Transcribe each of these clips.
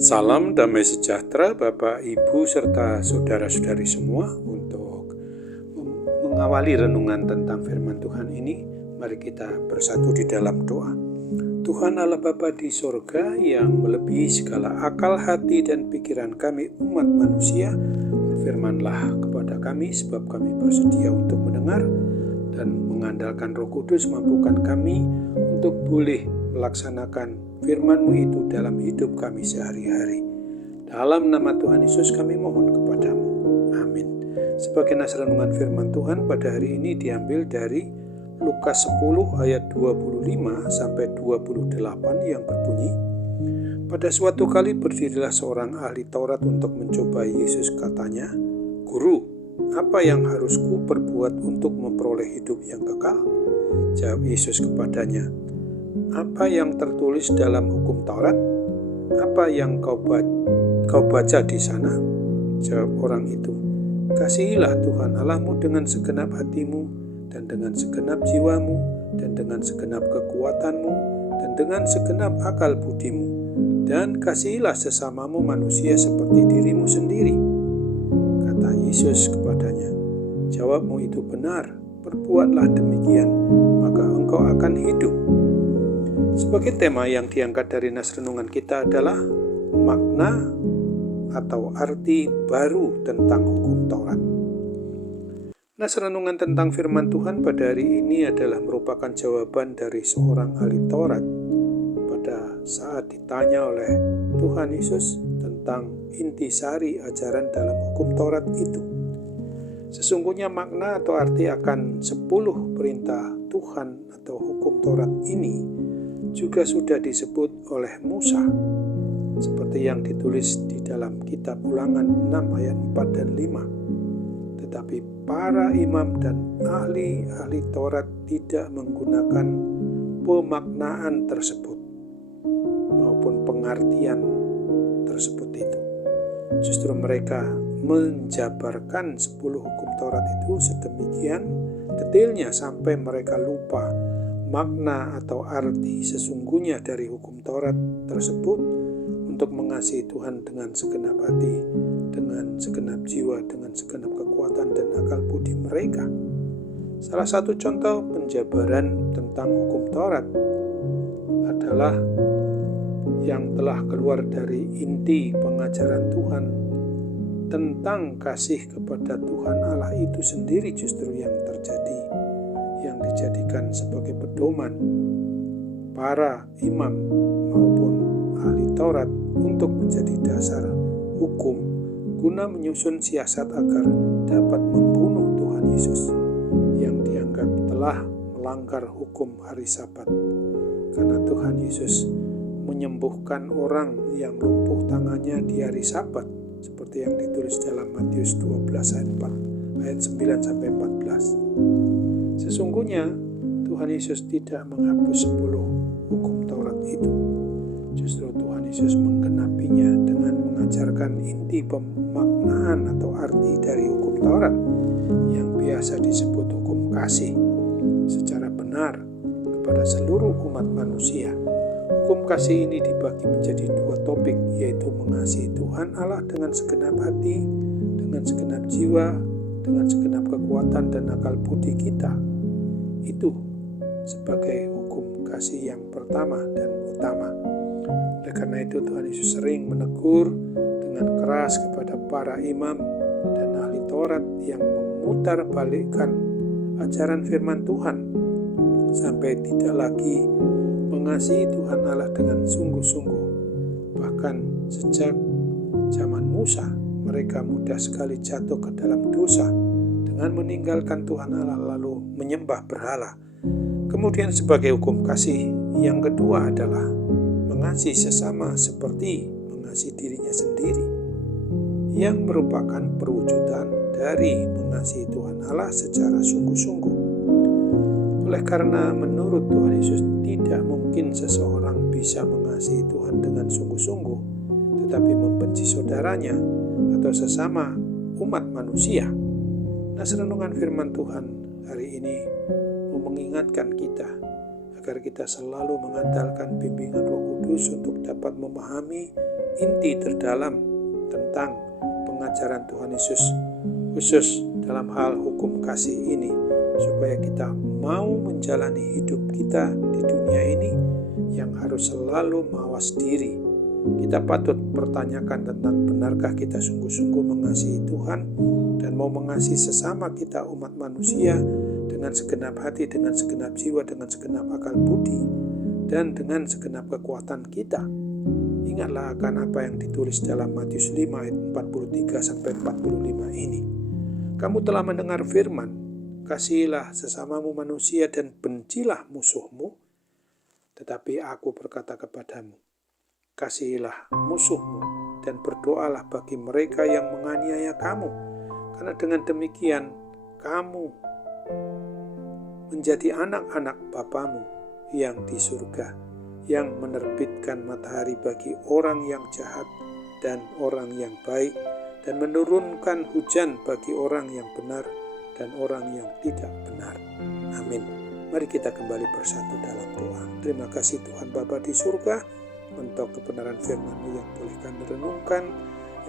Salam damai sejahtera Bapak, Ibu, serta saudara-saudari semua. Untuk mengawali renungan tentang firman Tuhan ini, mari kita bersatu di dalam doa. Tuhan Allah Bapa di sorga yang melebihi segala akal, hati, dan pikiran kami umat manusia, berfirmanlah kepada kami sebab kami bersedia untuk mendengar, dan mengandalkan Roh Kudus mampukan kami untuk boleh melaksanakan firman-Mu itu dalam hidup kami sehari-hari. Dalam nama Tuhan Yesus kami mohon kepadamu. Amin. Sebagai naskah renungan firman Tuhan pada hari ini diambil dari Lukas 10 ayat 25 sampai 28 yang berbunyi, pada suatu kali berdirilah seorang ahli Taurat untuk mencobai Yesus. Katanya, "Guru, apa yang harus ku perbuat untuk memperoleh hidup yang kekal?" Jawab Yesus kepadanya, "Apa yang tertulis dalam hukum Taurat? Apa yang kau baca di sana?" Jawab orang itu, "Kasihilah Tuhan Allahmu dengan segenap hatimu, dan dengan segenap jiwamu, dan dengan segenap kekuatanmu, dan dengan segenap akal budimu, dan kasihilah sesamamu manusia seperti dirimu sendiri." Kata Yesus kepadanya, "Jawabmu itu benar, perbuatlah demikian, maka engkau akan hidup." Sebagai tema yang diangkat dari nas renungan kita adalah makna atau arti baru tentang hukum Taurat. Nas renungan tentang firman Tuhan pada hari ini adalah merupakan jawaban dari seorang ahli Taurat pada saat ditanya oleh Tuhan Yesus tentang intisari ajaran dalam hukum Taurat itu. Sesungguhnya makna atau arti akan 10 perintah Tuhan atau hukum Taurat ini juga sudah disebut oleh Musa, seperti yang ditulis di dalam kitab Ulangan 6 ayat 4 dan 5. Tetapi para imam dan ahli Taurat tidak menggunakan pemaknaan tersebut maupun pengertian tersebut itu. Justru mereka menjabarkan 10 hukum Taurat itu sedemikian detailnya sampai mereka lupa makna atau arti sesungguhnya dari hukum Taurat tersebut untuk mengasihi Tuhan dengan segenap hati, dengan segenap jiwa, dengan segenap kekuatan dan akal budi mereka. Salah satu contoh penjabaran tentang hukum Taurat adalah yang telah keluar dari inti pengajaran Tuhan tentang kasih kepada Tuhan Allah itu sendiri justru yang terjadi, yang dijadikan sebagai pedoman para imam maupun ahli Taurat untuk menjadi dasar hukum guna menyusun siasat agar dapat membunuh Tuhan Yesus yang dianggap telah melanggar hukum hari Sabat, karena Tuhan Yesus menyembuhkan orang yang lumpuh tangannya di hari Sabat seperti yang ditulis dalam Matius 12 ayat 9 sampai 14. Sesungguhnya Tuhan Yesus tidak menghapus 10 hukum Taurat itu. Justru Tuhan Yesus menggenapinya dengan mengajarkan inti pemaknaan atau arti dari hukum Taurat yang biasa disebut hukum kasih secara benar kepada seluruh umat manusia. Hukum kasih ini dibagi menjadi 2 topik, yaitu mengasihi Tuhan Allah dengan segenap hati, dengan segenap jiwa, dengan segenap kekuatan dan akal budi kita. Itu sebagai hukum kasih yang pertama dan utama. Oleh karena itu Tuhan Yesus sering menegur dengan keras kepada para imam dan ahli Taurat yang memutarbalikkan ajaran firman Tuhan sampai tidak lagi mengasihi Tuhan Allah dengan sungguh-sungguh. Bahkan sejak zaman Musa, mereka mudah sekali jatuh ke dalam dosa dengan meninggalkan Tuhan Allah lalu menyembah berhala. Kemudian sebagai hukum kasih yang kedua adalah mengasihi sesama seperti mengasihi dirinya sendiri, yang merupakan perwujudan dari mengasihi Tuhan Allah secara sungguh-sungguh. Oleh karena menurut Tuhan Yesus tidak mungkin seseorang bisa mengasihi Tuhan dengan sungguh-sungguh tetapi membenci saudaranya atau sesama umat manusia. Nas renungan firman Tuhan hari ini mengingatkan kita agar kita selalu mengandalkan bimbingan Roh Kudus untuk dapat memahami inti terdalam tentang pengajaran Tuhan Yesus khusus dalam hal hukum kasih ini, supaya kita mau menjalani hidup kita di dunia ini yang harus selalu mawas diri. Kita patut pertanyakan tentang benarkah kita sungguh-sungguh mengasihi Tuhan dan mau mengasihi sesama kita umat manusia dengan segenap hati, dengan segenap jiwa, dengan segenap akal budi, dan dengan segenap kekuatan kita. Ingatlah akan apa yang ditulis dalam Matius 5 ayat 43-45 ini. Kamu telah mendengar firman, kasihilah sesamamu manusia dan bencilah musuhmu. Tetapi aku berkata kepadamu, kasihilah musuhmu dan berdoalah bagi mereka yang menganiaya kamu. Karena dengan demikian kamu menjadi anak-anak Bapamu yang di surga, yang menerbitkan matahari bagi orang yang jahat dan orang yang baik, dan menurunkan hujan bagi orang yang benar dan orang yang tidak benar. Amin. Mari kita kembali bersatu dalam doa. Terima kasih Tuhan Bapa di surga untuk kebenaran firman-Mu yang boleh kami renungkan,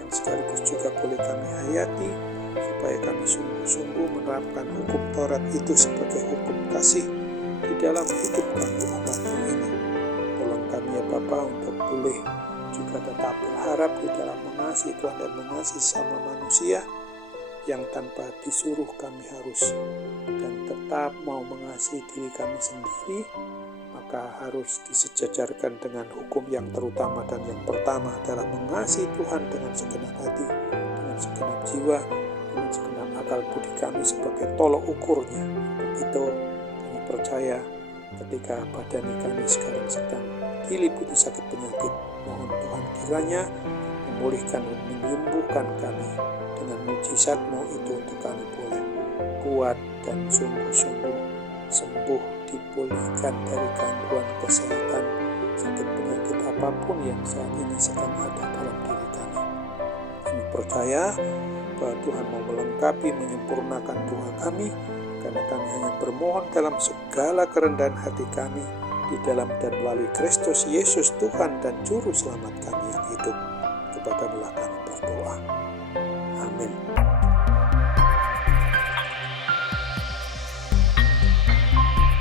yang sekaligus juga boleh kami hayati, supaya kami sungguh-sungguh menerapkan hukum Taurat itu sebagai hukum kasih di dalam hidup kami umat-Mu ini. Tolong kami ya Bapa untuk boleh juga tetap berharap di dalam mengasihi Tuhan dan mengasihi sama manusia, yang tanpa disuruh kami harus, dan tetap mau mengasihi diri kami sendiri, maka harus disejajarkan dengan hukum yang terutama dan yang pertama adalah mengasihi Tuhan dengan segenap hati, dengan segenap jiwa, dengan segenap akal budi kami sebagai tolok ukurnya. Begitu kami percaya ketika badan kami sekarang sedang diliputi sakit penyakit, mohon Tuhan kiranya memulihkan dan menyembuhkan kami dengan mujizat-Mu itu, untuk kami boleh kuat dan sungguh-sungguh sembuh, dipulihkan dari gangguan kesehatan, sakit penyakit apapun yang saat ini sedang ada dalam diri kami. Kami percaya bahwa Tuhan mau melengkapi, menyempurnakan doa kami, karena kami hanya bermohon dalam segala kerendahan hati kami, di dalam dan melalui Kristus Yesus Tuhan dan Juru Selamat kami yang hidup. Kepada-Mu kami berdoa. Amin.